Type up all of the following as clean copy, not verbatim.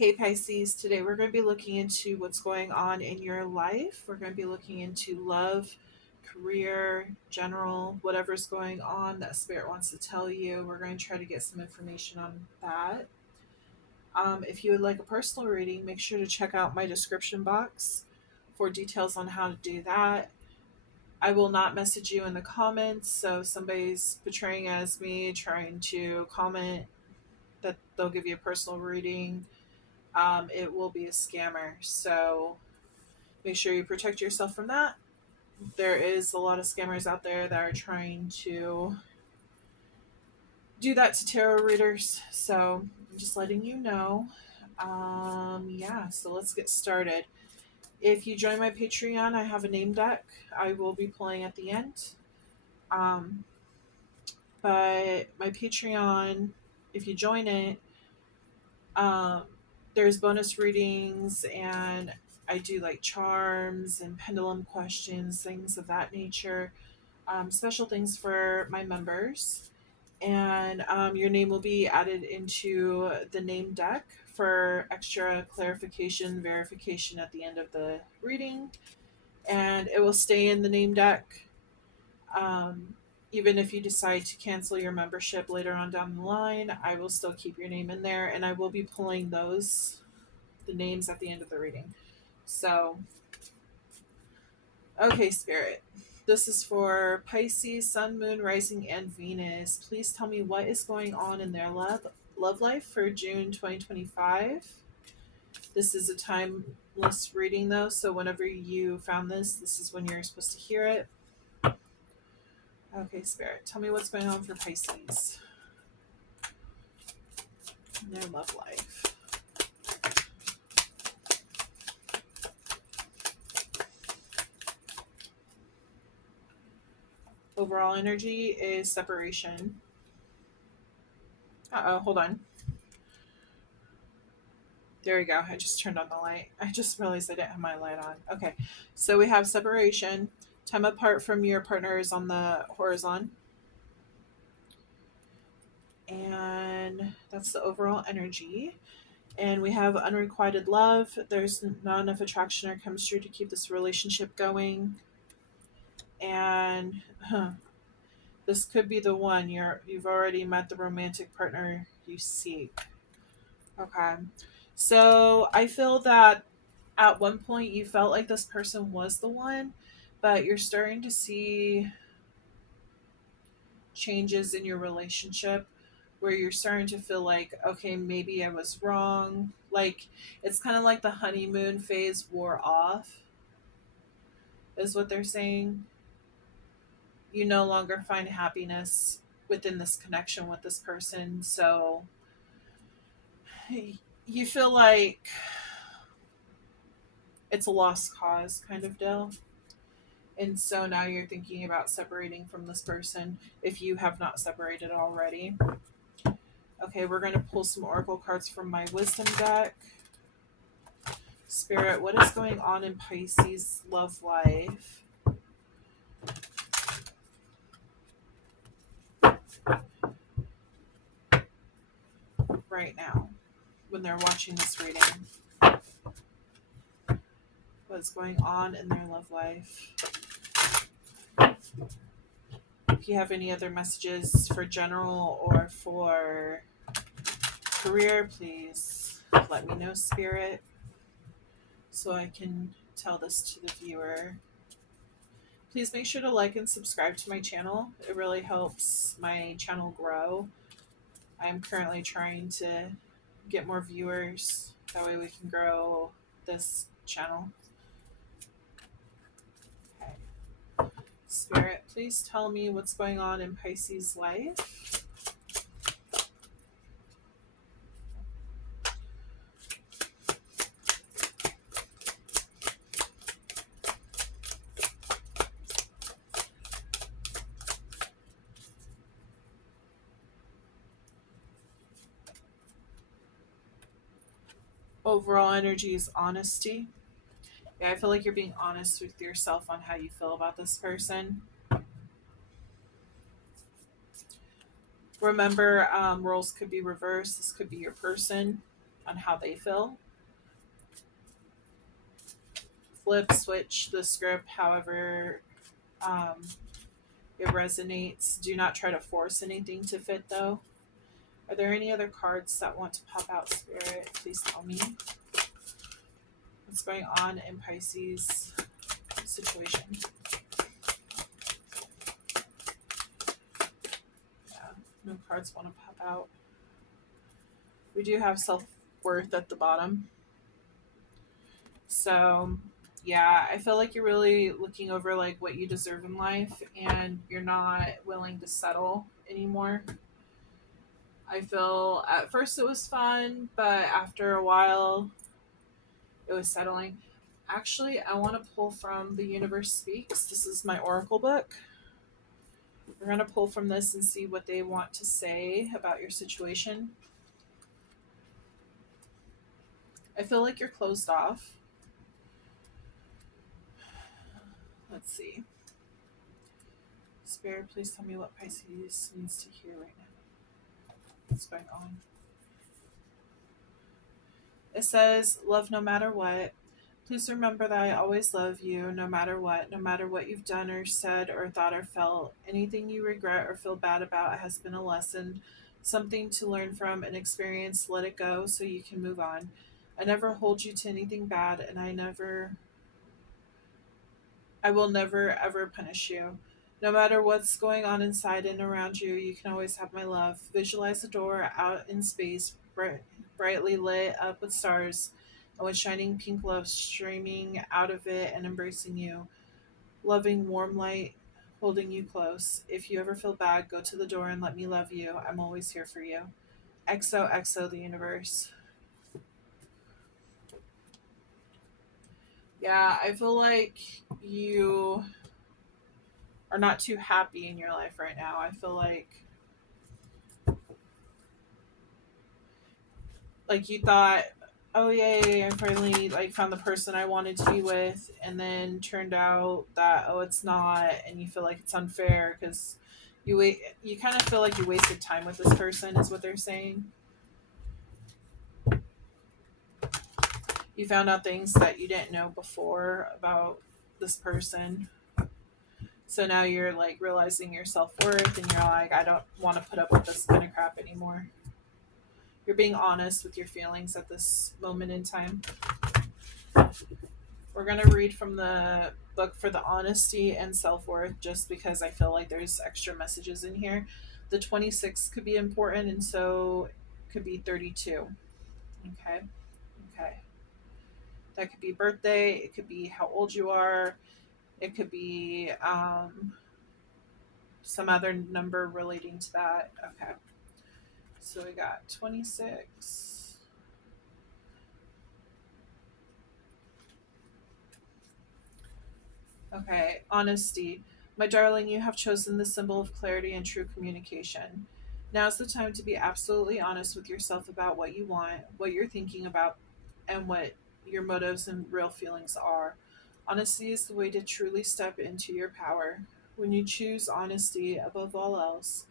Hey Pisces, today we're going to be looking into what's going on in your life. We're going to be looking into love, career, general, whatever's going on that Spirit wants to tell you. We're going to try to get some information on that. If you would like a personal reading, make sure to check out my description box for details on how to do that. I will not message you in the comments, so if somebody's portraying as me trying to comment that they'll give you a personal reading, it will be a scammer. So make sure you protect yourself from that. There is a lot of scammers out there that are trying to do that to tarot readers. So I'm just letting you know. Yeah, so let's get started. If you join my Patreon, I have a name deck I will be pulling at the end. Um, but my Patreon, if you join it, um, there's bonus readings, and I do like charms and pendulum questions, things of that nature, special things for my members. And your name will be added into the name deck for extra clarification, verification at the end of the reading. And it will stay in the name deck. Um, Even if you decide to cancel your membership later on down the line, I will still keep your name in there, and I will be pulling the names at the end of the reading. So, okay, Spirit. This is for Pisces, Sun, Moon, Rising, and Venus. Please tell me what is going on in their love life for June 2025. This is a timeless reading, though, so whenever you found this is when you're supposed to hear it. Okay, Spirit, tell me what's going on for Pisces in their love life. Overall energy is separation. Hold on. There we go. I just turned on the light. I just realized I didn't have my light on. Okay. So we have separation. Time apart from your partner is on the horizon. And that's the overall energy. And we have unrequited love. There's not enough attraction or chemistry to keep this relationship going. And this could be the one. You've already met the romantic partner you seek. Okay. So I feel that at one point you felt like this person was the one, but you're starting to see changes in your relationship where you're starting to feel like, okay, maybe I was wrong. Like, it's kind of like the honeymoon phase wore off, is what they're saying. You no longer find happiness within this connection with this person. So you feel like it's a lost cause kind of deal. And so now you're thinking about separating from this person if you have not separated already. Okay, we're going to pull some oracle cards from my wisdom deck. Spirit, what is going on in Pisces' love life? Right now, when they're watching this reading. What's going on in their love life? If you have any other messages for general or for career, please let me know, Spirit, so I can tell this to the viewer. Please make sure to like and subscribe to my channel. It really helps my channel grow. I'm currently trying to get more viewers. That way we can grow this channel. Okay. Spirit, please tell me what's going on in Pisces' life. Overall energy is honesty. Yeah, I feel like you're being honest with yourself on how you feel about this person. Remember, roles could be reversed. This could be your person. on how they feel. Flip, switch the script however um, it resonates. Do not try to force anything to fit, though. Are there any other cards that want to pop out, Spirit? Please tell me what's going on in Pisces situation. Yeah, no cards want to pop out. We do have self-worth at the bottom. So, yeah, I feel like you're really looking over like what you deserve in life and you're not willing to settle anymore. I feel at first it was fun, but after a while it was settling. Actually, I want to pull from The Universe Speaks. This is my oracle book. We're going to pull from this and see what they want to say about your situation. I feel like you're closed off. Let's see. Spirit, please tell me what Pisces needs to hear right now. What's going on? It says, love no matter what. Please remember that I always love you no matter what you've done or said or thought or felt. Anything you regret or feel bad about has been a lesson, something to learn from, an experience. Let it go so you can move on. I never hold you to anything bad, and I will never ever punish you. No matter what's going on inside and around you, you can always have my love. Visualize a door out in space, brightly lit up with stars, and with shining pink love streaming out of it and embracing you. Loving warm light holding you close. If you ever feel bad, go to the door and let me love you. I'm always here for you. XOXO the universe. Yeah, I feel like you are not too happy in your life right now. I feel like you thought, oh yay, I finally like found the person I wanted to be with, and then turned out that oh it's not, and you feel like it's unfair because you kind of feel like you wasted time with this person is what they're saying. You found out things that you didn't know before about this person. So now you're like realizing your self worth, and you're like, I don't want to put up with this kind of crap anymore. You're being honest with your feelings at this moment in time. We're going to read from the book for the honesty and self worth just because I feel like there's extra messages in here. The 26 could be important, and so could be 32. Okay. Okay. That could be birthday. It could be how old you are. It could be some other number relating to that. Okay. So we got 26. Okay, honesty. My darling, you have chosen the symbol of clarity and true communication. Now's the time to be absolutely honest with yourself about what you want, what you're thinking about, and what your motives and real feelings are. Honesty is the way to truly step into your power. When you choose honesty above all else,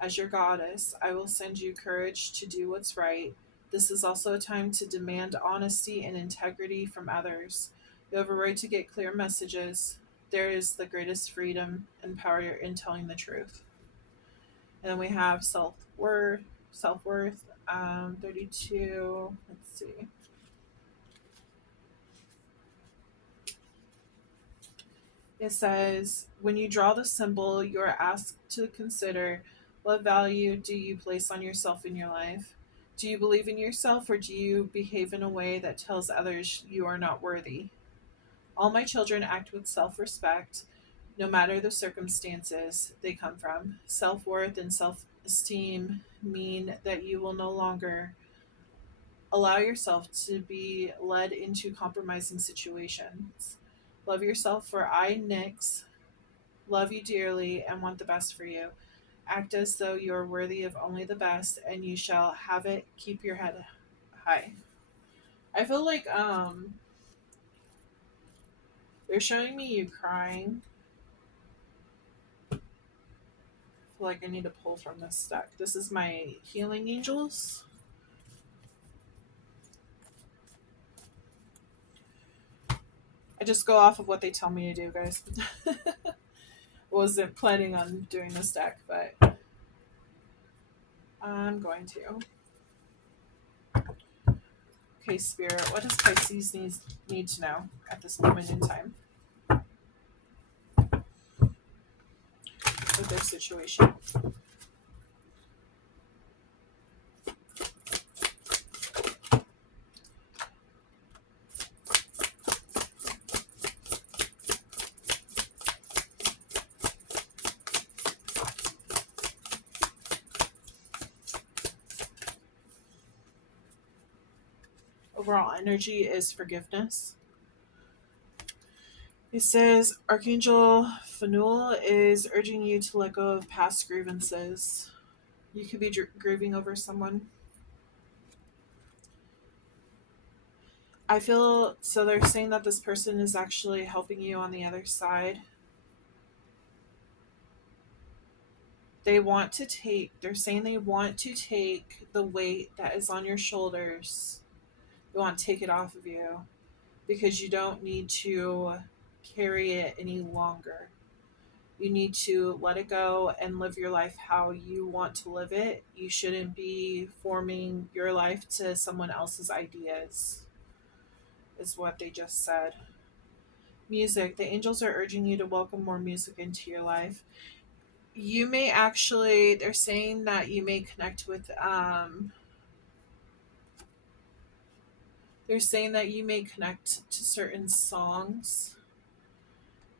as your goddess, I will send you courage to do what's right. This is also a time to demand honesty and integrity from others. You have a right to get clear messages. There is the greatest freedom and power in telling the truth. And then we have self worth, 32. Let's see. It says, when you draw the symbol, you are asked to consider what value do you place on yourself in your life? Do you believe in yourself or do you behave in a way that tells others you are not worthy? All my children act with self respect, no matter the circumstances they come from. Self worth and self esteem mean that you will no longer allow yourself to be led into compromising situations. Love yourself, for I, Nyx, love you dearly and want the best for you. Act as though you are worthy of only the best, and you shall have it. Keep your head high. I feel like they're showing me you crying. I feel like I need to pull from this deck. This is my healing angels. I just go off of what they tell me to do, guys. Wasn't planning on doing this deck, but I'm going to. Okay, Spirit, what does Pisces need to know at this moment in time with their situation? Overall energy is forgiveness. It says Archangel Phanuel is urging you to let go of past grievances. You could be grieving over someone. I feel so they're saying that this person is actually helping you on the other side. They're saying they want to take the weight that is on your shoulders. They want to take it off of you because you don't need to carry it any longer. You need to let it go and live your life how you want to live it. You shouldn't be forming your life to someone else's ideas, is what they just said. Music. The angels are urging you to welcome more music into your life. You may actually, they're saying that you may connect with, they're saying that you may connect to certain songs.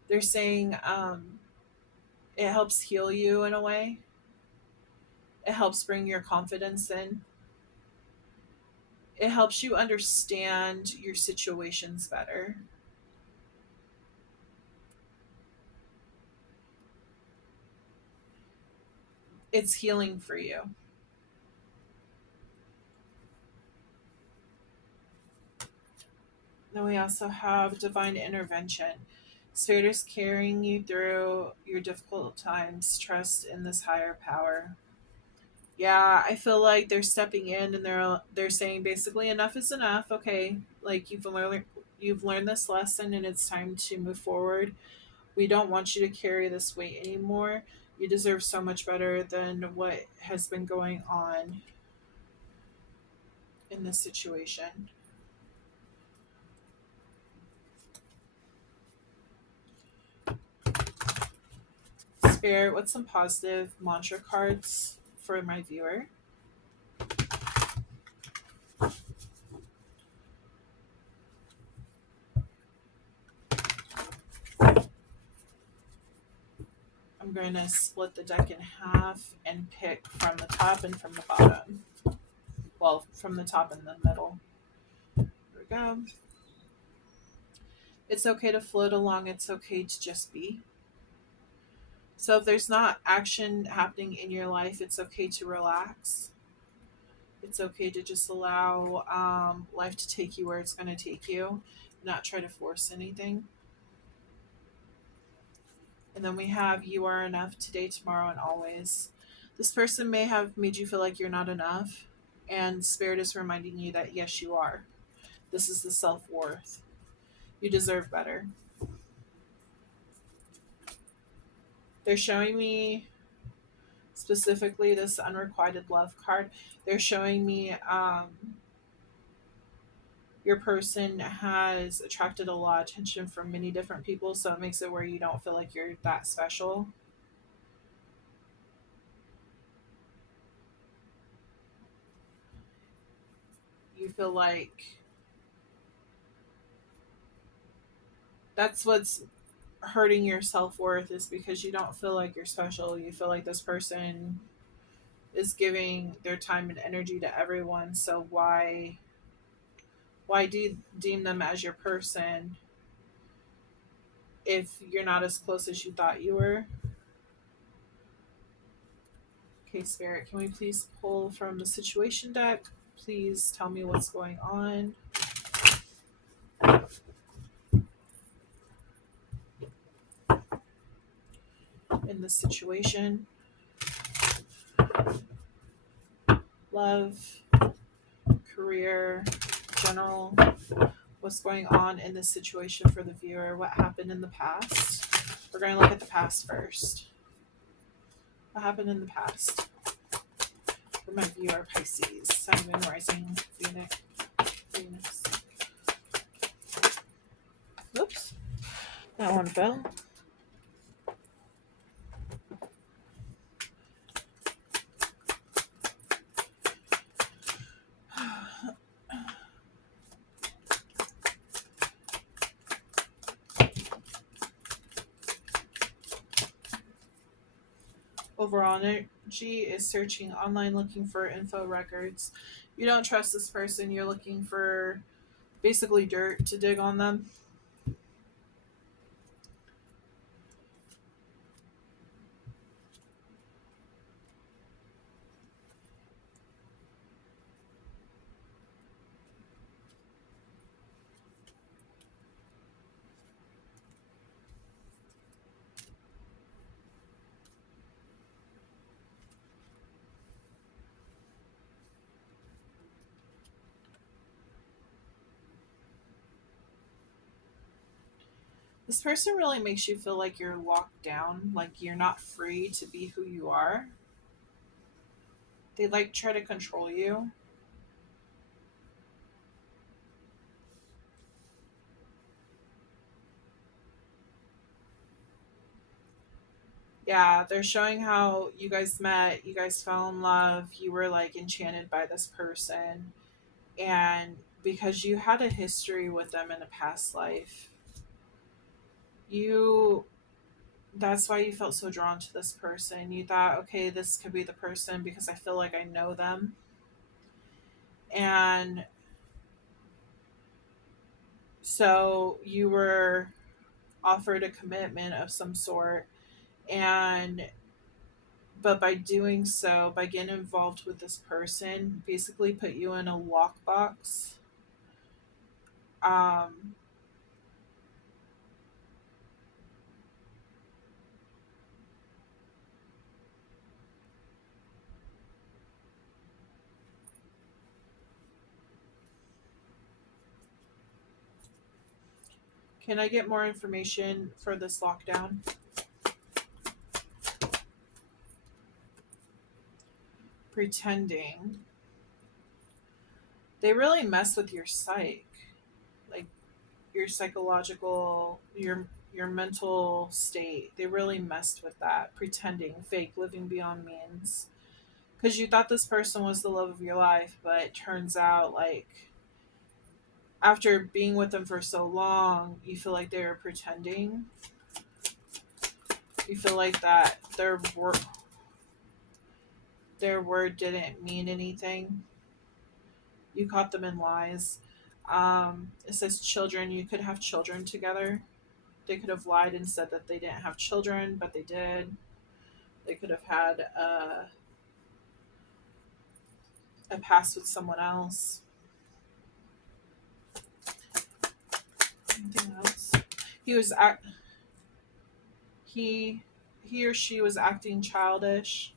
They're saying it helps heal you in a way. It helps bring your confidence in. It helps you understand your situations better. It's healing for you. Then we also have divine intervention. Spirit is carrying you through your difficult times. Trust in this higher power. Yeah, I feel like they're stepping in and they're saying basically enough is enough. Okay, like you've learned this lesson and it's time to move forward. We don't want you to carry this weight anymore. You deserve so much better than what has been going on in this situation. Spirit, what's some positive mantra cards for my viewer? I'm going to split the deck in half and pick from the top and from the bottom. Well, from the top and the middle. There we go. It's okay to float along. It's okay to just be. So if there's not action happening in your life, it's okay to relax. It's okay to just allow life to take you where it's going to take you, not try to force anything. And then we have you are enough today, tomorrow, and always. This person may have made you feel like you're not enough, and Spirit is reminding you that yes, you are. This is the self worth. You deserve better. They're showing me specifically this unrequited love card. They're showing me your person has attracted a lot of attention from many different people, so it makes it where you don't feel like you're that special. You feel like that's what's hurting your self-worth, is because you don't feel like you're special. You feel like this person is giving their time and energy to everyone, so why do you deem them as your person if you're not as close as you thought you were? Okay, Spirit, can we please pull from the situation deck? Please tell me what's going on in this situation. Love, career, general. what's going on in this situation for the viewer, what happened in the past. We're going to look at the past first. What happened in the past for my viewer, Pisces, Sun, Moon, Rising, Venus. Oops, that one fell. Overall energy is searching online, looking for info records. You don't trust this person. You're looking for basically dirt to dig on them. This person really makes you feel like you're locked down, like you're not free to be who you are. They like try to control you. Yeah, they're showing how you guys met, you guys fell in love, you were like enchanted by this person, and because you had a history with them in a past life, you that's why you felt so drawn to this person. You thought, okay, this could be the person because I feel like I know them. And so you were offered a commitment of some sort, and but by doing so, by getting involved with this person, basically put you in a lockbox. Um, can I get more information for this lockdown? Pretending. They really mess with your psyche, like your psychological, your mental state. They really messed with that. Pretending, fake, living beyond means. Because you thought this person was the love of your life, but it turns out like after being with them for so long, you feel like they were pretending. You feel like that their word didn't mean anything. You caught them in lies. It says children. You could have children together. They could have lied and said that they didn't have children, but they did. They could have had a past with someone else. Anything else? He was act. He he or she was acting childish.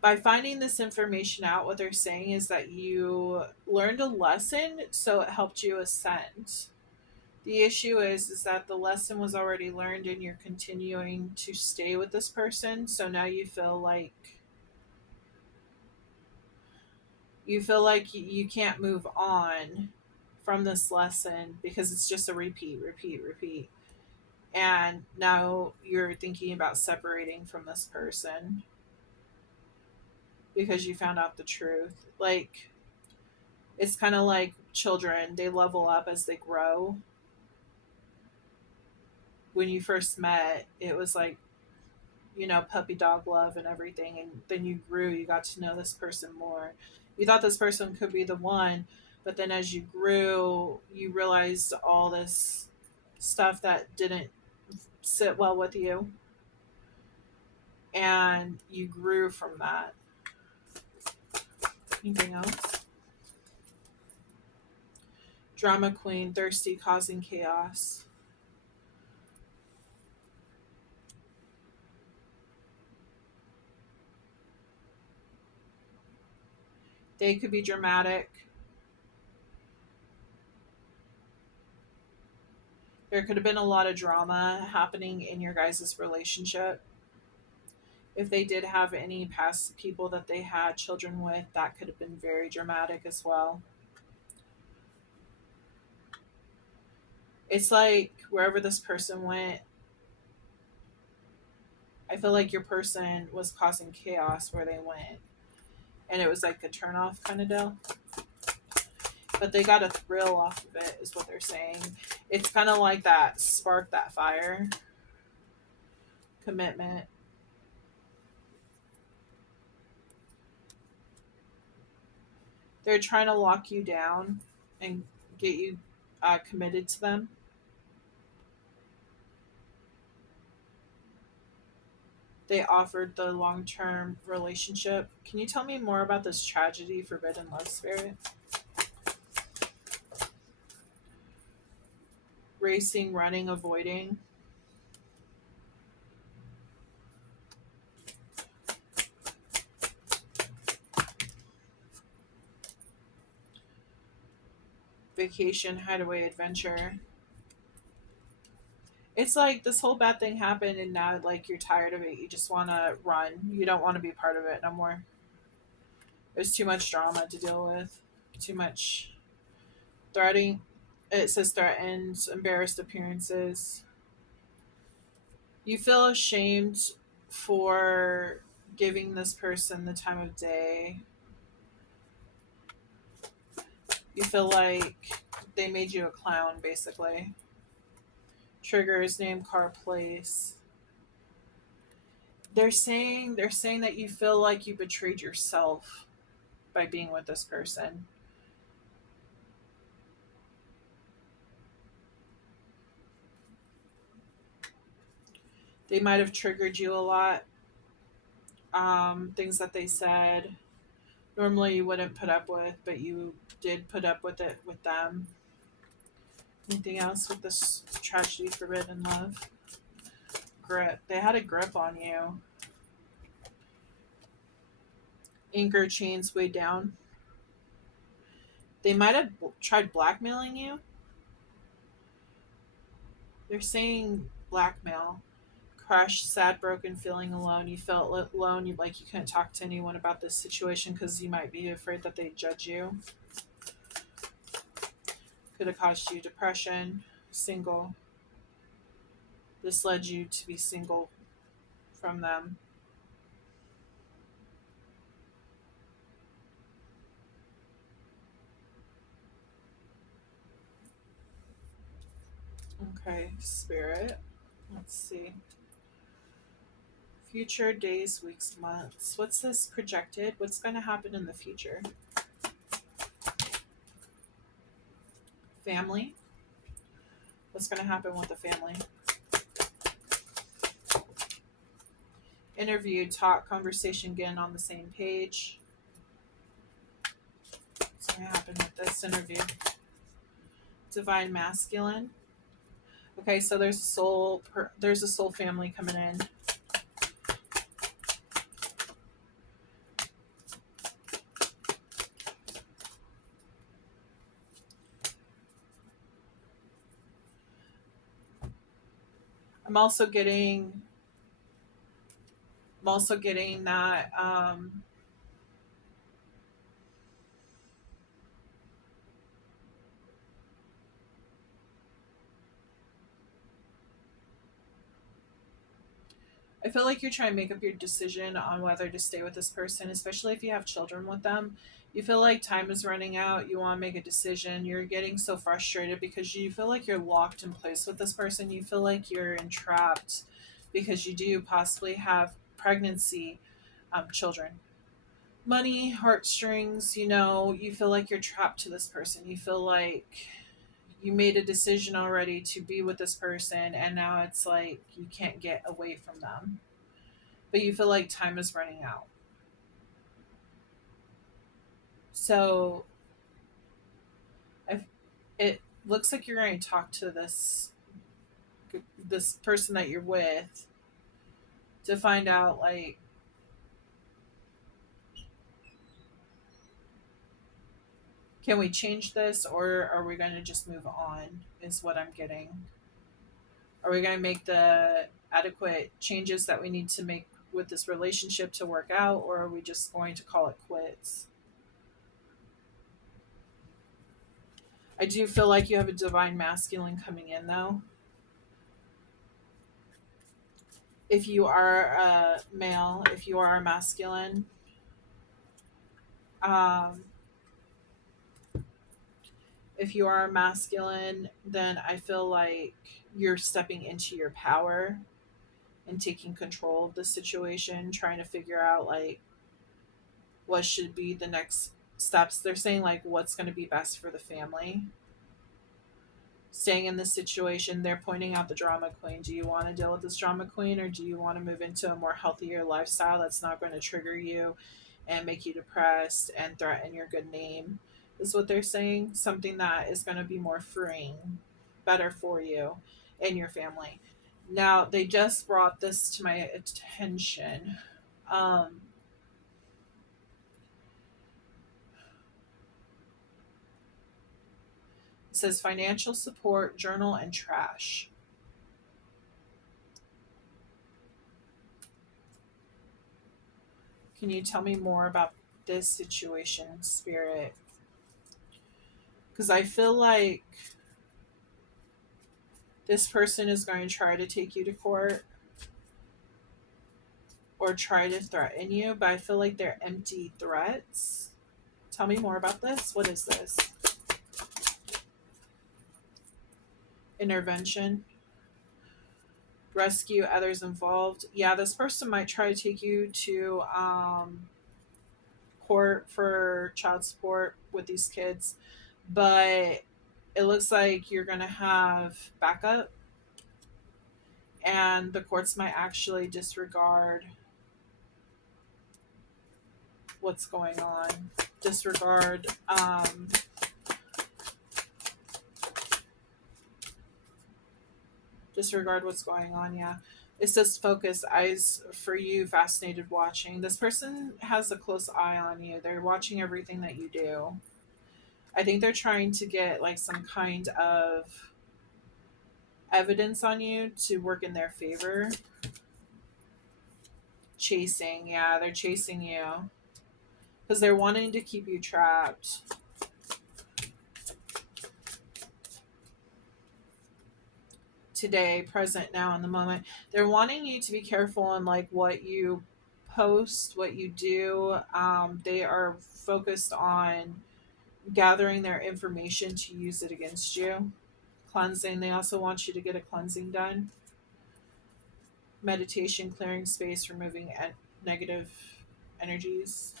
By finding this information out, what they're saying is that you learned a lesson, so it helped you ascend. The issue is that the lesson was already learned and you're continuing to stay with this person, so now you feel like you can't move on from this lesson because it's just a repeat, repeat, repeat. And now you're thinking about separating from this person because you found out the truth. Like it's kind of like children, they level up as they grow. When you first met, it was like, puppy dog love and everything. And then you grew, you got to know this person more. You thought this person could be the one, but then as you grew, you realized all this stuff that didn't sit well with you. And you grew from that. Anything else? Drama queen, thirsty, causing chaos. They could be dramatic. There could have been a lot of drama happening in your guys' relationship. If they did have any past people that they had children with, that could have been very dramatic as well. It's like wherever this person went, I feel like your person was causing chaos where they went. And it was like a turn off kind of deal. But they got a thrill off of it, is what they're saying. It's kind of like that spark, that fire, commitment. They're trying to lock you down and get you committed to them. They offered the long term relationship. Can you tell me more about this tragedy, forbidden love spirit? Racing, running, avoiding. Vacation, hideaway, adventure. It's like this whole bad thing happened and now like you're tired of it. You just want to run. You don't want to be part of it no more. There's too much drama to deal with. Too much threatening. It says threatened, embarrassed appearances. You feel ashamed for giving this person the time of day. You feel like they made you a clown, basically. Triggers, name, car, place. They're saying that you feel like you betrayed yourself by being with this person. They might have triggered you a lot. Things that they said normally you wouldn't put up with, but you did put up with it with them. Anything else with this tragedy, forbidden love? Grip. They had a grip on you. Anchor, chains weighed down. They might have tried blackmailing you. They're saying blackmail. Crushed, sad, broken, feeling alone. You felt alone. You like you couldn't talk to anyone about this situation because you might be afraid that they'd judge you. Could have caused you depression. Single. This led you to be single from them. Okay, spirit. Let's see. Future days, weeks, months. What's this projected? What's going to happen in the future? Family. What's going to happen with the family? Interview, talk, conversation, again on the same page. What's going to happen with this interview? Divine masculine. Okay, so there's a soul family coming in. I'm also getting that I feel like you're trying to make up your decision on whether to stay with this person, especially if you have children with them. You feel like time is running out. You want to make a decision. You're getting so frustrated because you feel like you're locked in place with this person. You feel like you're entrapped because you do possibly have pregnancy children. Money, heartstrings, you feel like you're trapped to this person. You feel like you made a decision already to be with this person and now it's like you can't get away from them, but you feel like time is running out. So if it looks like you're going to talk to this person that you're with to find out, like, can we change this or are we going to just move on, is what I'm getting. Are we going to make the adequate changes that we need to make with this relationship to work out, or are we just going to call it quits? I do feel like you have a divine masculine coming in, though. If you are a male, if you are a masculine, um, if you are a masculine, then I feel like you're stepping into your power and taking control of the situation, trying to figure out like what should be the next steps. They're saying like what's going to be best for the family. Staying in this situation, they're pointing out the drama queen. Do you want to deal with this drama queen, or do you want to move into a more healthier lifestyle that's not going to trigger you and make you depressed and threaten your good name? Is what they're saying. Something that is going to be more freeing, better for you and your family. Now, they just brought this to my attention. Um, it says financial support, journal, and trash. Can you tell me more about this situation, Spirit? Because I feel like this person is going to try to take you to court or try to threaten you, but I feel like they're empty threats. Tell me more about this. What is this? Intervention, rescue others involved. Yeah, this person might try to take you to court for child support with these kids, but it looks like you're going to have backup, and the courts might actually disregard what's going on. Disregard disregard what's going on. Yeah, it says focus, eyes for you, fascinated, watching. This person has a close eye on you. They're watching everything that you do. I think they're trying to get like some kind of evidence on you to work in their favor. Chasing, yeah, they're chasing you because they're wanting to keep you trapped. Today, present, now, in the moment. They're wanting you to be careful on like what you post, what you do. They are focused on gathering their information to use it against you. Cleansing. They also want you to get a cleansing done. Meditation, clearing space, removing negative energies.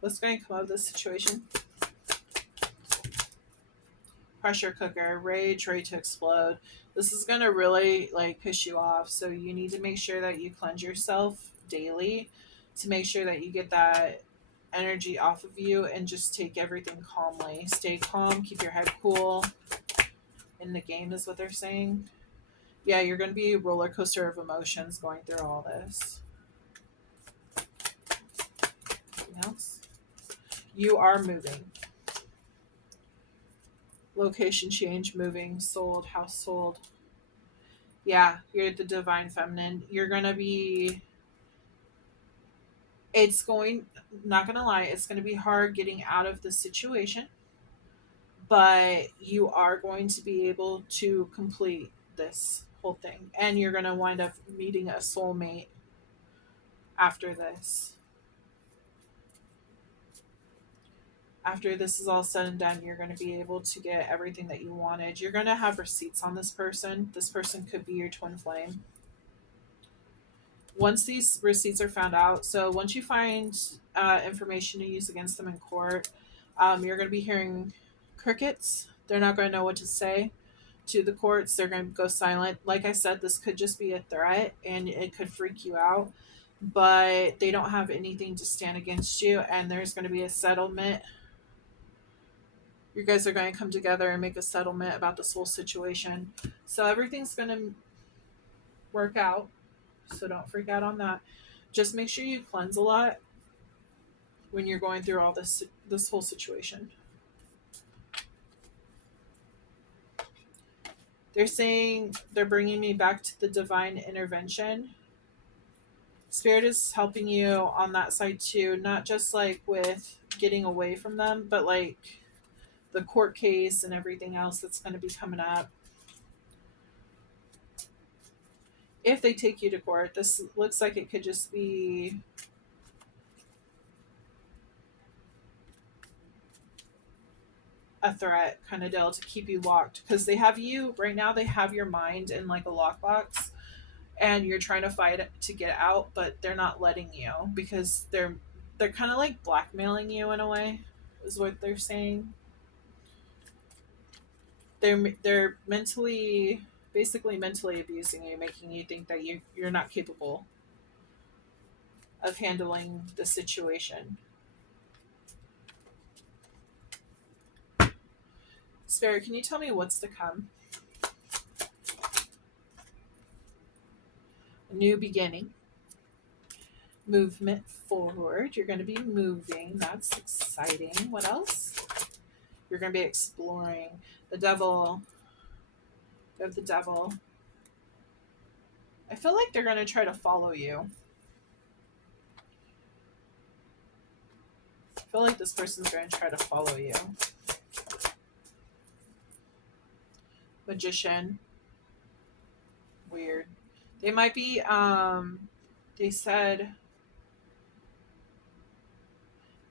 What's going to come out of this situation? Pressure cooker, rage, ready to explode. This is going to really like piss you off. So you need to make sure that you cleanse yourself daily to make sure that you get that energy off of you and just take everything calmly. Stay calm, keep your head cool. In the game is what they're saying. Yeah, you're going to be a roller coaster of emotions going through all this. Anything else? You are moving. Location change, moving, sold, house sold. Yeah, you're the divine feminine. You're going to be. It's going, not going to lie, it's going to be hard getting out of the situation, but you are going to be able to complete this whole thing. And you're going to wind up meeting a soulmate after this. After this is all said and done, you're going to be able to get everything that you wanted. You're going to have receipts on this person. This person could be your twin flame. Once these receipts are found out, so once you find information to use against them in court, you're going to be hearing crickets. They're not going to know what to say to the courts. They're going to go silent. Like I said, this could just be a threat and it could freak you out, but they don't have anything to stand against you, and there's going to be a settlement. You guys are going to come together and make a settlement about this whole situation. So everything's going to work out. So don't freak out on that. Just make sure you cleanse a lot when you're going through all this whole situation. They're saying they're bringing me back to the divine intervention. Spirit is helping you on that side too, not just like with getting away from them, but like the court case and everything else that's going to be coming up. If they take you to court, this looks like it could just be a threat kind of deal to keep you locked, because they have you right now, they have your mind in like a lockbox, and you're trying to fight it to get out, but they're not letting you because they're kind of like blackmailing you in a way, is what they're saying. They're mentally, basically mentally abusing you, making you think that you're not capable of handling the situation. Spirit, can you tell me what's to come? A new beginning, movement forward. You're going to be moving. That's exciting. What else? You're going to be exploring. The devil. You have the devil. I feel like they're going to try to follow you. I feel like this person's going to try to follow you. Magician. Weird. They might be, they said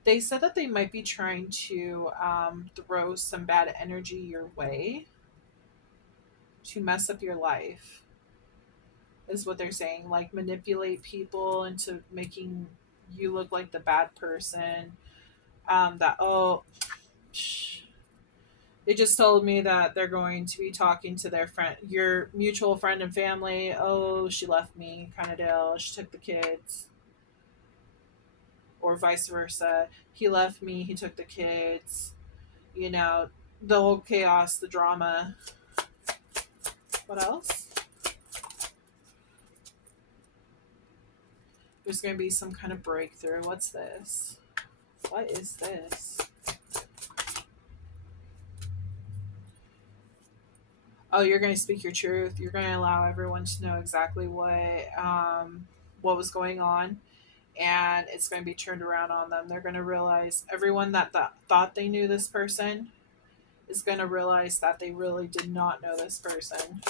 that they might be trying to throw some bad energy your way to mess up your life, is what they're saying. Like manipulate people into making you look like the bad person. That, oh, they just told me that they're going to be talking to their friend, your mutual friend and family. Oh, she left me, kind of deal. She took the kids. Or vice versa. He left me, he took the kids. You know, the whole chaos, the drama. What else? There's going to be some kind of breakthrough. What's this? What is this? Oh, you're going to speak your truth. You're going to allow everyone to know exactly what was going on, and it's going to be turned around on them. They're going to realize, everyone that thought they knew this person is going to realize that they really did not know this person.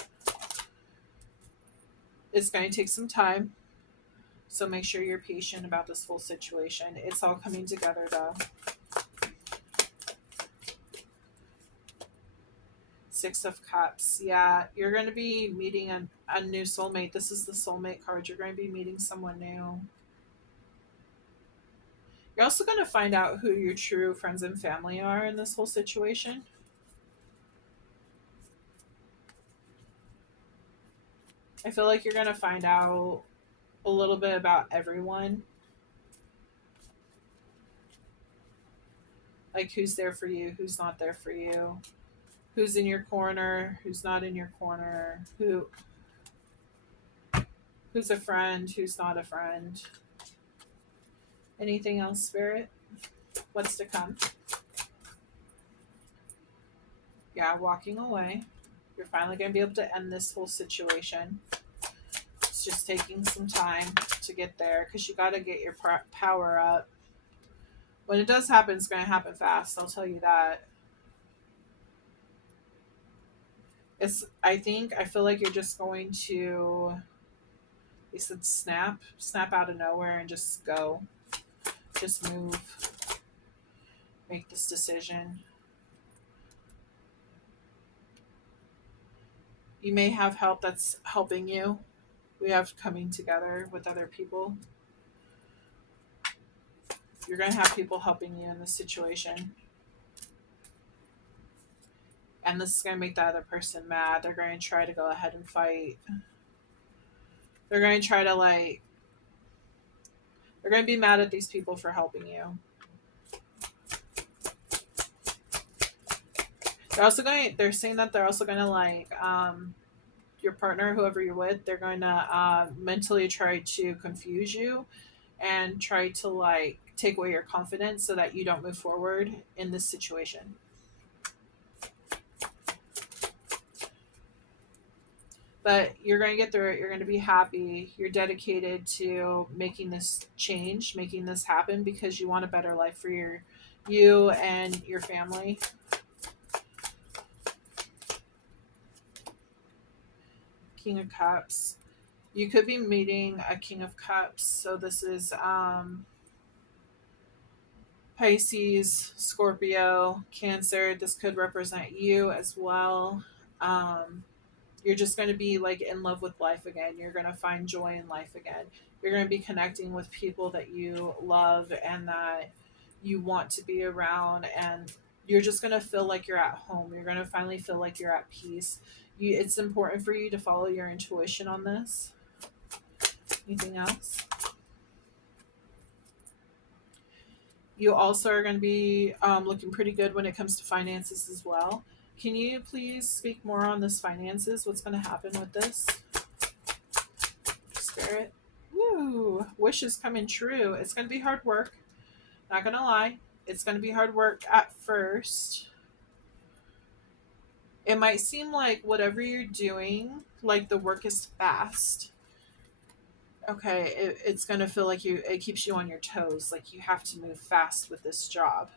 It's going to take some time, so make sure you're patient about this whole situation. It's all coming together though. Six of Cups. Yeah, you're going to be meeting a new soulmate. This is the soulmate card. You're going to be meeting someone new. You're also going to find out who your true friends and family are in this whole situation. I feel like you're going to find out a little bit about everyone. Like who's there for you, who's not there for you, who's in your corner, who's not in your corner, who's a friend, who's not a friend. Anything else, Spirit? What's to come? Yeah, walking away. You're finally going to be able to end this whole situation. It's just taking some time to get there, because you got to get your power up. When it does happen, it's going to happen fast. I'll tell you that. I feel like you're just going to, they said snap out of nowhere and just go. Just move. Make this decision. You may have help that's helping you. We have coming together with other people. You're going to have people helping you in this situation. And this is going to make the other person mad. They're going to try to go ahead and fight. They're going to try to they're going to be mad at these people for helping you. They're saying that they're also going to your partner, whoever you're with, they're going to mentally try to confuse you and try to take away your confidence so that you don't move forward in this situation. But you're going to get through it. You're going to be happy. You're dedicated to making this change, making this happen because you want a better life for you and your family. King of Cups. You could be meeting a King of Cups. So this is Pisces, Scorpio, Cancer. This could represent you as well. Um, you're just going to be like in love with life again. You're going to find joy in life again. You're going to be connecting with people that you love and that you want to be around, and you're just going to feel like you're at home. You're going to finally feel like you're at peace. It's important for you to follow your intuition on this. Anything else? You also are going to be looking pretty good when it comes to finances as well. Can you please speak more on this finances? What's going to happen with this? Spirit. Woo! Wish is coming true. It's going to be hard work. Not going to lie. It's going to be hard work at first. It might seem like whatever you're doing, like the work is fast. Okay, it's going to feel like it keeps you on your toes. Like you have to move fast with this job,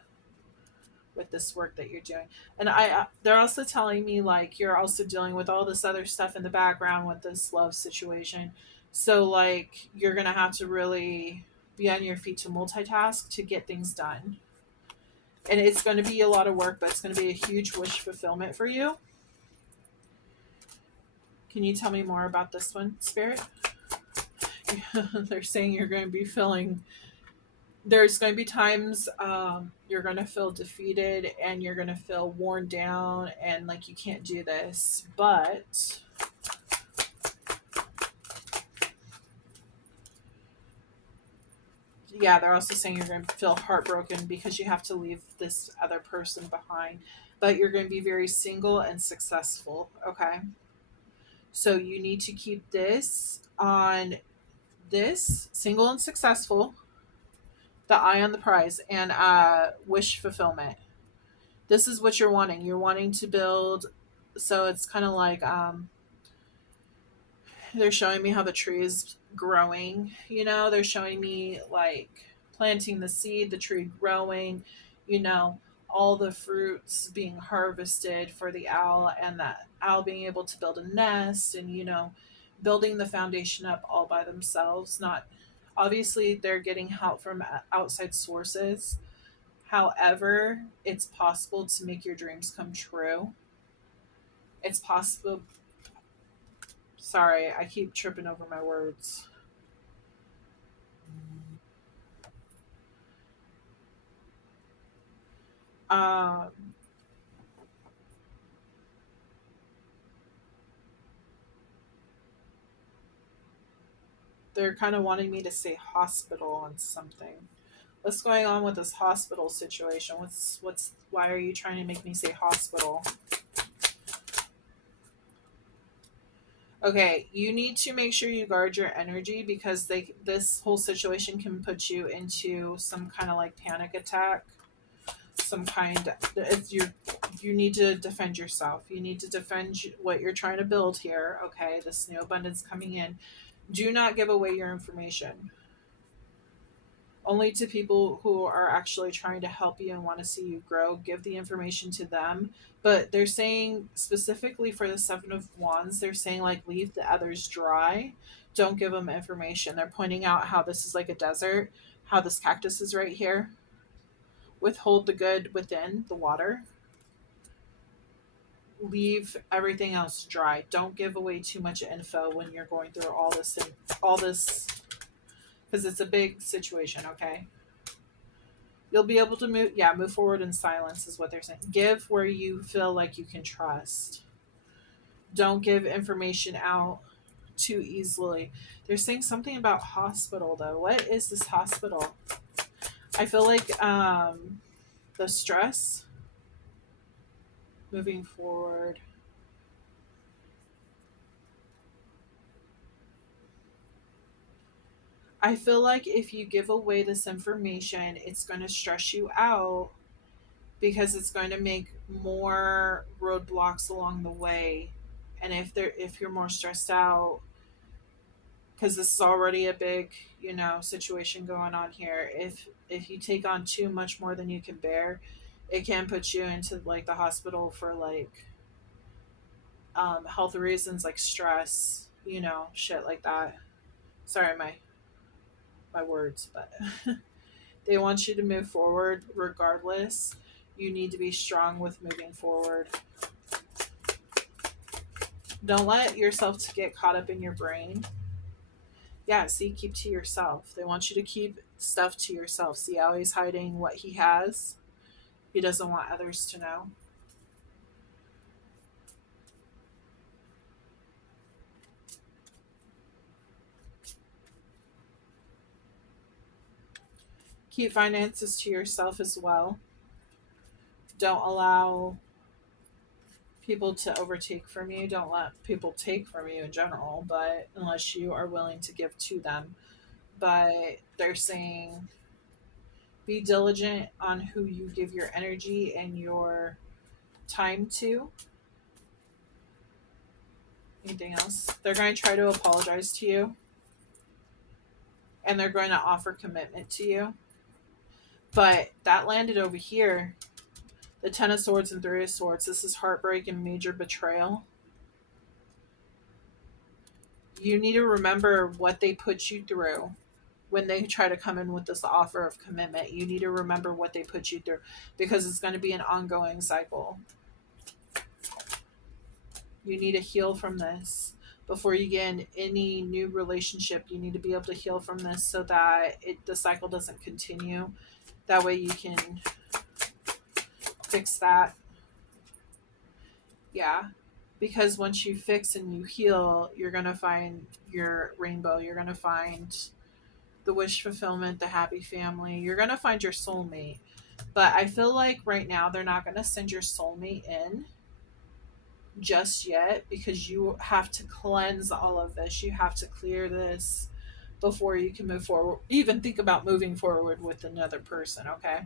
with this work that you're doing. And they're also telling me like you're also dealing with all this other stuff in the background with this love situation. So like you're going to have to really be on your feet to multitask to get things done. And it's going to be a lot of work, but it's going to be a huge wish fulfillment for you. Can you tell me more about this one, Spirit? They're saying you're going to be feeling, there's going to be times you're going to feel defeated and you're going to feel worn down and like you can't do this. But yeah, they're also saying you're going to feel heartbroken because you have to leave this other person behind. But you're going to be very single and successful. Okay. So you need to keep this on this single and successful, the eye on the prize, and wish fulfillment. This is what you're wanting. You're wanting to build. So it's kind of like they're showing me how the tree is growing. They're showing me like planting the seed, the tree growing, you know, all the fruits being harvested for the owl, and that owl being able to build a nest and, building the foundation up all by themselves. Not obviously, they're getting help from outside sources. However, it's possible to make your dreams come true. It's possible. Sorry, I keep tripping over my words. Um, they're kind of wanting me to say hospital on something. What's going on with this hospital situation? Why are you trying to make me say hospital? Okay, you need to make sure you guard your energy because this whole situation can put you into some kind of like panic attack. Some kind it's you need to defend yourself. You need to defend what you're trying to build here. Okay, this new abundance coming in. Do not give away your information. Only to people who are actually trying to help you and want to see you grow. Give the information to them. But they're saying specifically for the Seven of Wands, they're saying like leave the others dry. Don't give them information. They're pointing out how this is like a desert, how this cactus is right here. Withhold the good within the water. Leave everything else dry. Don't give away too much info when you're going through all this because it's a big situation, okay? You'll be able to move forward in silence is what they're saying. Give where you feel like you can trust. Don't give information out too easily. They're saying something about hospital though. What is this hospital? I feel like the stress moving forward. I feel like if you give away this information, it's going to stress you out because it's going to make more roadblocks along the way And if you're more stressed out, because this is already a big, situation going on here. If you take on too much more than you can bear, it can put you into like the hospital for like health reasons, like stress, shit like that. Sorry, my words, but they want you to move forward regardless. You need to be strong with moving forward. Don't let yourself to get caught up in your brain. Yeah, see, keep to yourself. They want you to keep stuff to yourself. See how he's hiding what he has? He doesn't want others to know. Keep finances to yourself as well. Don't allow people to overtake from you. Don't let people take from you in general, but unless you are willing to give to them. But they're saying be diligent on who you give your energy and your time to. Anything else? They're going to try to apologize to you, and they're going to offer commitment to you. But that landed over here. The Ten of Swords and Three of Swords. This is heartbreak and major betrayal. You need to remember what they put you through when they try to come in with this offer of commitment. You need to remember what they put you through, because it's going to be an ongoing cycle. You need to heal from this. Before you get in any new relationship, you need to be able to heal from this so that the cycle doesn't continue. That way you can fix that. Yeah. Because once you fix and you heal, you're going to find your rainbow. You're going to find the wish fulfillment, the happy family. You're going to find your soulmate. But I feel like right now they're not going to send your soulmate in just yet, because you have to cleanse all of this. You have to clear this before you can move forward. Even think about moving forward with another person, okay?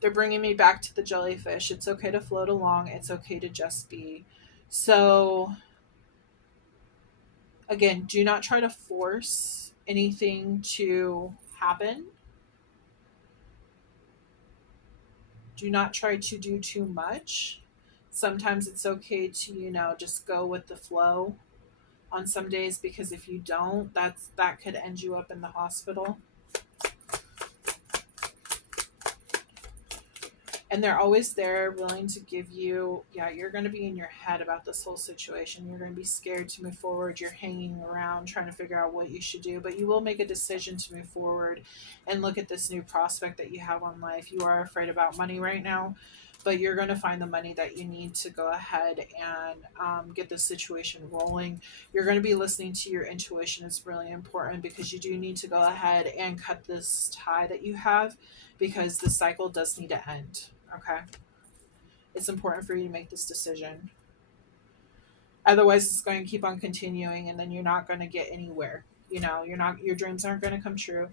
They're bringing me back to the jellyfish. It's okay to float along. It's okay to just be. So, again, do not try to force anything to happen. Do not try to do too much. Sometimes it's okay to, just go with the flow on some days, because if you don't, that could end you up in the hospital. And they're always there, willing to give you. Yeah, you're going to be in your head about this whole situation. You're going to be scared to move forward. You're hanging around trying to figure out what you should do, but you will make a decision to move forward and look at this new prospect that you have on life. You are afraid about money right now, but you're going to find the money that you need to go ahead and get the situation rolling. You're going to be listening to your intuition. It's really important, because you do need to go ahead and cut this tie that you have, because the cycle does need to end. Okay. It's important for you to make this decision. Otherwise, it's going to keep on continuing, and then you're not going to get anywhere. Your dreams aren't going to come true.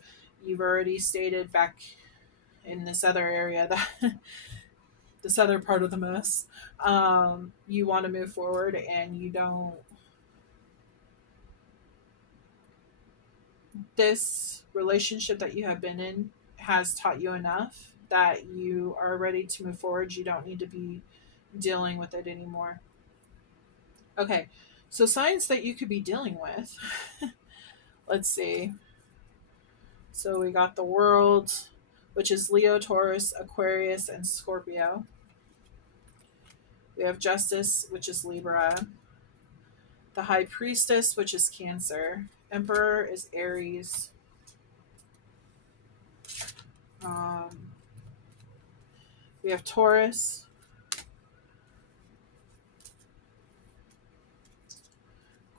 You've already stated back in this other area that this other part of the mess, you want to move forward, and you don't. This relationship that you have been in has taught you enough that you are ready to move forward. You don't need to be dealing with it anymore. Okay, so signs that you could be dealing with. Let's see. So we got the World, which is Leo, Taurus, Aquarius, and Scorpio. We have Justice, which is Libra. The High Priestess, which is Cancer. Emperor is Aries. Um, we have Taurus.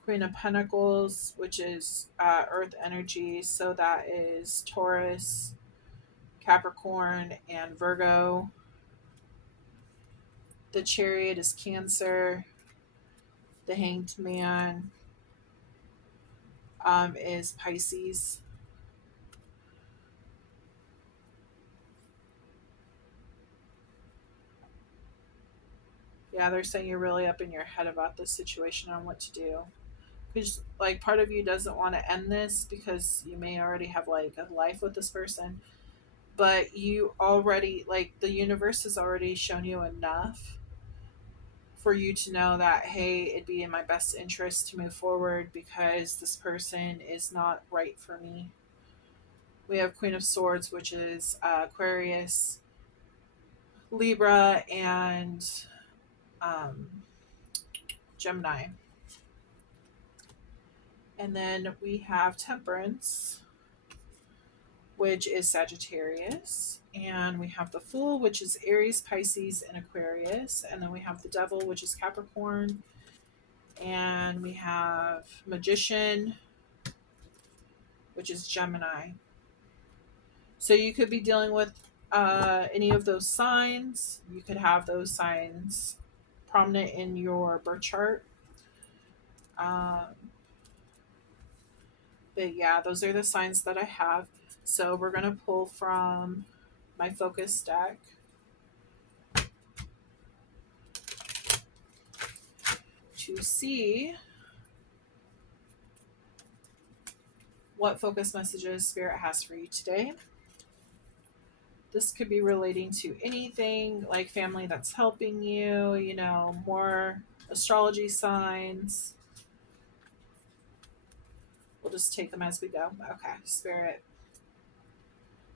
Queen of Pentacles, which is Earth energy. So that is Taurus, Capricorn, and Virgo. The Chariot is Cancer. The Hanged Man is Pisces. Yeah, they're saying you're really up in your head about this situation on what to do. Because, like, part of you doesn't want to end this because you may already have, like, a life with this person. But you already, like, the universe has already shown you enough for you to know that, hey, it'd be in my best interest to move forward because this person is not right for me. We have Queen of Swords, which is Aquarius, Libra, and um, Gemini. And then we have Temperance, which is Sagittarius. And we have the Fool, which is Aries, Pisces, and Aquarius. And then we have the Devil, which is Capricorn. And we have Magician, which is Gemini. So you could be dealing with any of those signs. You could have those signs prominent in your birth chart. Um, but yeah, those are the signs that I have. So we're going to pull from my focus deck to see what focus messages Spirit has for you today. This could be relating to anything like family that's helping you, you know, more astrology signs. We'll just take them as we go. Okay, Spirit,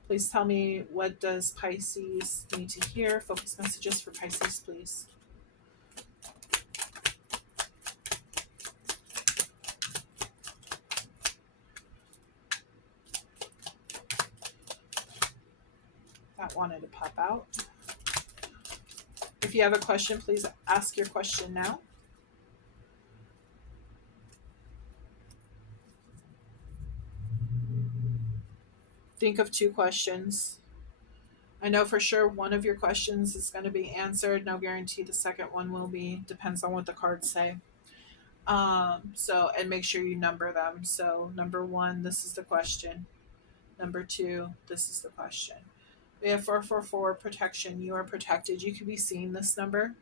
please tell me, what does Pisces need to hear? Focus messages for Pisces, please. That wanted to pop out. If you have a question, please ask your question now. Think of 2 questions. I know for sure one of your questions is going to be answered. No guarantee the second one will be. Depends on what the cards say. And make sure you number them. So number 1, this is the question. Number 2, this is the question. We have 444 protection. You are protected. You could be seeing this number.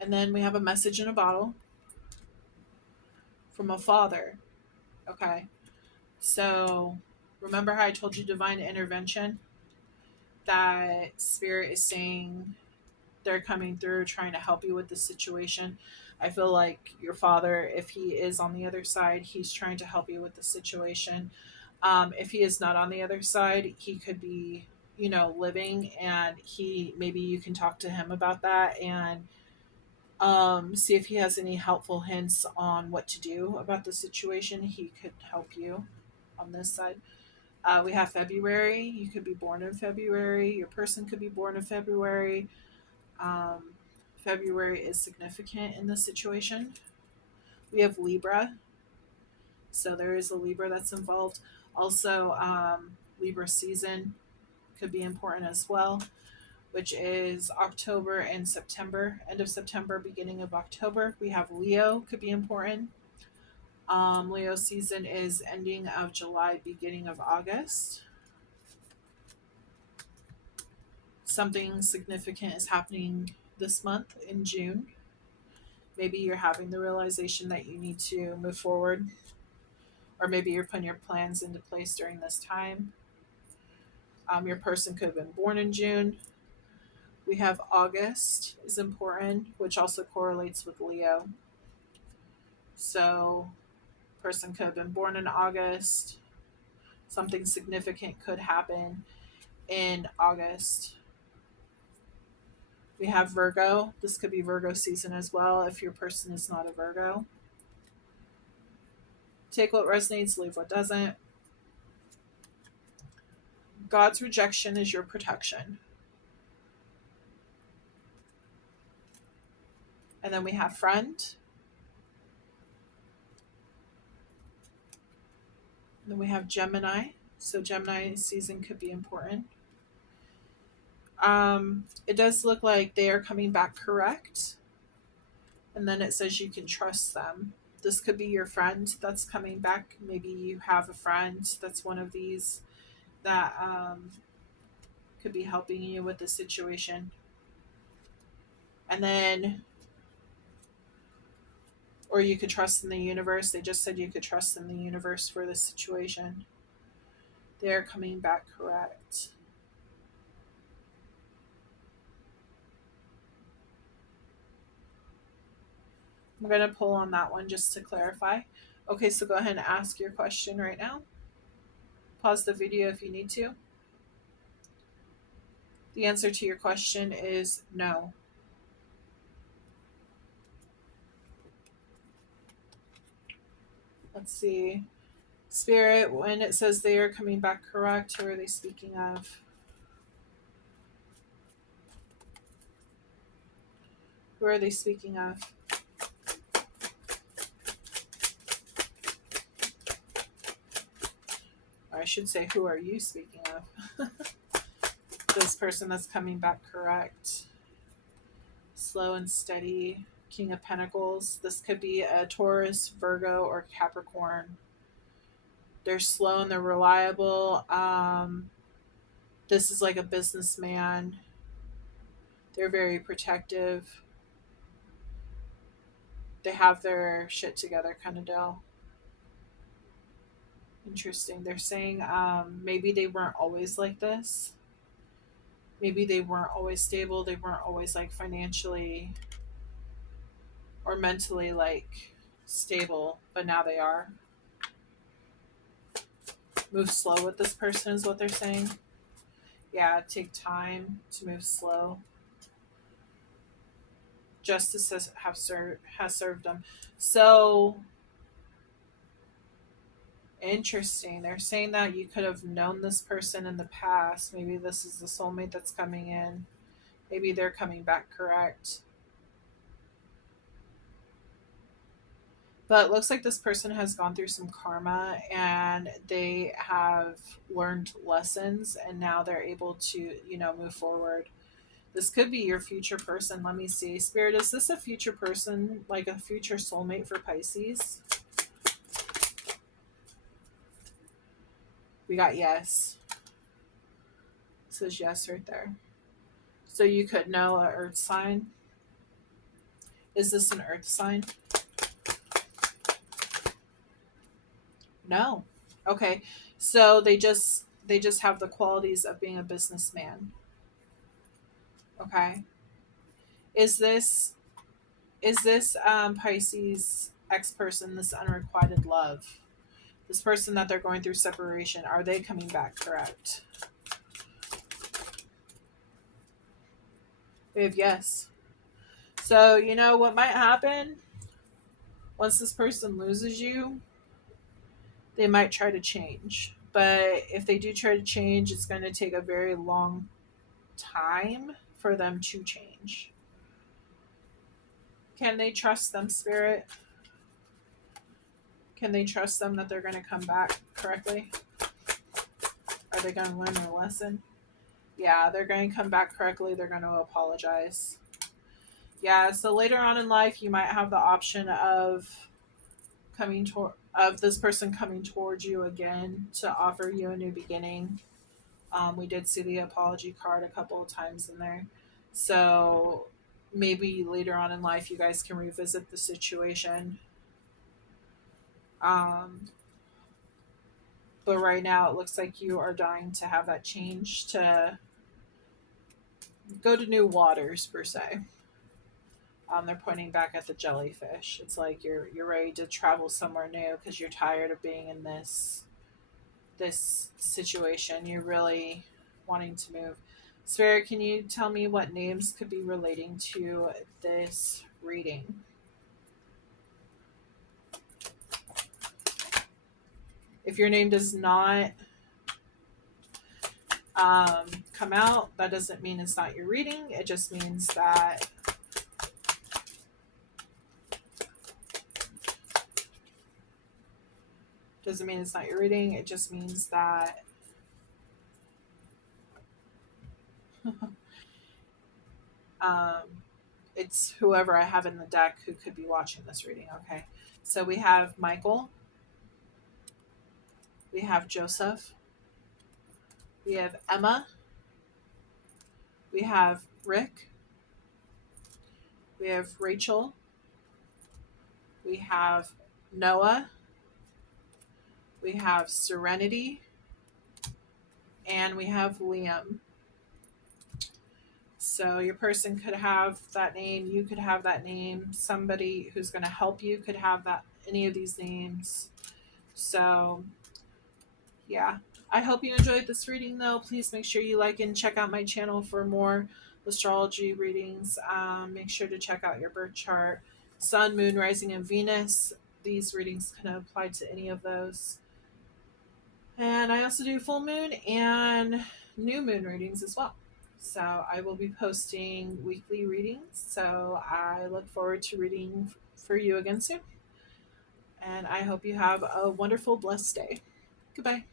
And then we have a message in a bottle from a father. Okay. So remember how I told you divine intervention? That Spirit is saying they're coming through trying to help you with the situation. I feel like your father, if he is on the other side, he's trying to help you with the situation. If he is not on the other side, he could be, you know, living, and maybe you can talk to him about that and see if he has any helpful hints on what to do about the situation. He could help you on this side. We have February. You could be born in February. Your person could be born in February. Um, February is significant in this situation. We have Libra. So there is a Libra that's involved. Also, Libra season could be important as well, which is October and September, end of September, beginning of October. We have Leo, could be important. Leo season is ending of July, beginning of August. Something significant is happening this month in June. Maybe you're having the realization that you need to move forward, or maybe you're putting your plans into place during this time. Your person could have been born in June. We have August is important, which also correlates with Leo. So, person could have been born in August. Something significant could happen in August. We have Virgo. This could be Virgo season as well if your person is not a Virgo. Take what resonates, leave what doesn't. God's rejection is your protection. And then we have Friend. And then we have Gemini. So Gemini season could be important. It does look like they are coming back correct. And then it says you can trust them. This could be your friend that's coming back. Maybe you have a friend that's one of these that could be helping you with the situation. And then, or you could trust in the universe. They just said you could trust in the universe for this situation. They're coming back correct. I'm going to pull on that one just to clarify. Okay, so go ahead and ask your question right now. Pause the video if you need to. The answer to your question is no. Let's see. Spirit, when it says they are coming back correct, who are they speaking of? Who are they speaking of? Or I should say, who are you speaking of? This person that's coming back correct. Slow and steady. King of Pentacles. This could be a Taurus, Virgo, or Capricorn. They're slow and they're reliable. This is like a businessman. They're very protective. They have their shit together, kind of deal. Interesting. They're saying maybe they weren't always like this. Maybe they weren't always stable. They weren't always like financially or mentally like stable, but now they are. Move slow with this person is what they're saying. Yeah, take time to move slow. Justice has served them. So interesting. They're saying that you could have known this person in the past. Maybe this is the soulmate that's coming in. Maybe they're coming back correct. But it looks like this person has gone through some karma and they have learned lessons and now they're able to, move forward. This could be your future person. Let me see. Spirit, is this a future person, like a future soulmate for Pisces? We got yes. It says yes right there. So you could know an earth sign. Is this an earth sign? No. Okay. So they just have the qualities of being a businessman. Okay. Is this Pisces ex person, this unrequited love, this person that they're going through separation, are they coming back correct? We have yes. So you know what might happen once this person loses you, they might try to change. But if they do try to change, it's going to take a very long time for them to change. Can they trust them, Spirit? Can they trust them that they're going to come back correctly? Are they going to learn their lesson? Yeah, they're going to come back correctly. They're going to apologize. Yeah, so later on in life, you might have the option of this person coming towards you again to offer you a new beginning. We did see the apology card a couple of times in there. So maybe later on in life, you guys can revisit the situation. But right now, it looks like you are dying to have that change, to go to new waters, per se. They're pointing back at the jellyfish. It's like you're ready to travel somewhere new because you're tired of being in this situation. You're really wanting to move. Spirit, can you tell me what names could be relating to this reading? If your name does not come out, that doesn't mean it's not your reading. It just means that doesn't mean it's not your reading. It just means that um, it's whoever I have in the deck who could be watching this reading. Okay, so we have Michael, we have Joseph, we have Emma, we have Rick, We have Rachel. We have Noah. We have Serenity. And we have Liam. So your person could have that name. You could have that name. Somebody who's going to help you could have that any of these names. So yeah, I hope you enjoyed this reading though. Please make sure you like and check out my channel for more astrology readings. Make sure to check out your birth chart, sun, moon, rising, and Venus. These readings can apply to any of those. And I also do full moon and new moon readings as well. So I will be posting weekly readings. So I look forward to reading for you again soon. And I hope you have a wonderful, blessed day. Goodbye.